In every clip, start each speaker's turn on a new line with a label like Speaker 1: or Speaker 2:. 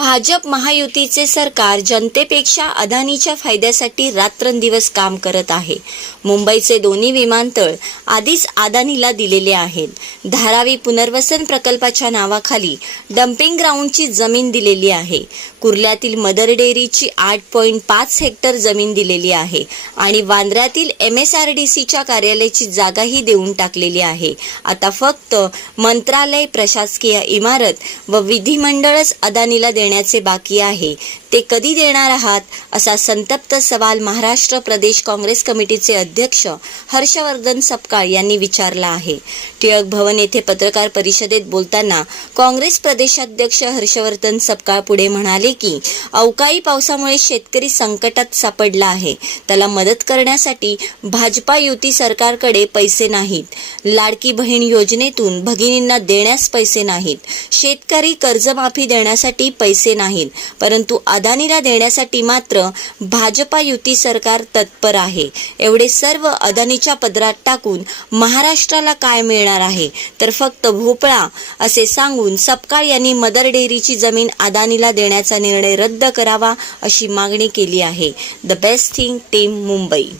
Speaker 1: भाजप महायुतीचे सरकार जनतेपेक्षा अदानीच्या फायद्यासाठी रात्रंदिवस काम करत आहे. मुंबईचे दोन्ही विमानतळ आधीच अदानीला दिलेले आहेत. धारावी पुनर्वसन प्रकल्पाच्या नावाखाली डम्पिंग ग्राउंडची जमीन दिलेली आहे. कुर्ल्यातील मदर डेअरीची आठ पॉईंट पाच हेक्टर जमीन दिलेली आहे आणि वांद्र्यातील एम एस आर डी सीच्या कार्यालयाची जागाही देऊन टाकलेली आहे. आता फक्त मंत्रालय प्रशासकीय इमारत व विधिमंडळच अदानीला देण्याचे बाकी आहे. ते कधी देणार आहात? असा संतप्त सवाल महाराष्ट्र प्रदेश काँग्रेस कमिटीचे अध्यक्ष हर्षवर्धन सपकाळ यांनी विचारला आहे. टिळक भवन येथे पत्रकार परिषदेत बोलताना काँग्रेस प्रदेशाध्यक्ष हर्षवर्धन सपकाळ पुढे म्हणाले की अवकाळी पावसामुळे शेतकरी संकटात सापडला आहे. त्याला मदत करण्यासाठी भाजपा युती सरकारकडे पैसे नाहीत. लाडकी बहीण योजनेतून भगिनींना देण्यास पैसे नाहीत. शेतकरी कर्जमाफी देण्यासाठी पैसे नाहीत. परंतु अदानीला देण्यासाठी मात्र भाजपा युती सरकार तत्पर आहे. एवढे सर्व अदानीच्या पदरात टाकून महाराष्ट्राला काय मिळणार आहे? तर फक्त भोपळा असे सांगून सपकाळ यांनी मदर डेअरीची जमीन अदानीला देण्याचा निर्णय रद्द रद्द करावा अशी मागणी केली आहे. The best thing team Mumbai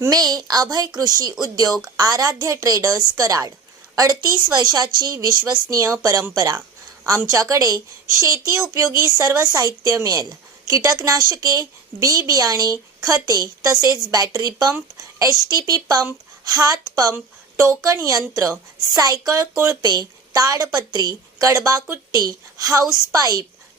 Speaker 1: मे अभय कृषी उद्योग आराध्य ट्रेडर्स कराड अडतीस वर्षाची विश्वसनीय परंपरा. आमच्याकडे शेती उपयोगी सर्व साहित्य मिळेल. कीटकनाशके बी बियाणे खते तसेच battery pump H T P pump हात पंप टोकन यंत्र सायकल कोळपे ताडपत्री कडबाकुट्टी house pipe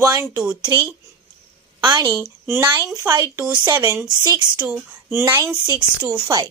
Speaker 1: one two three आणि nine five two seven six two nine six two five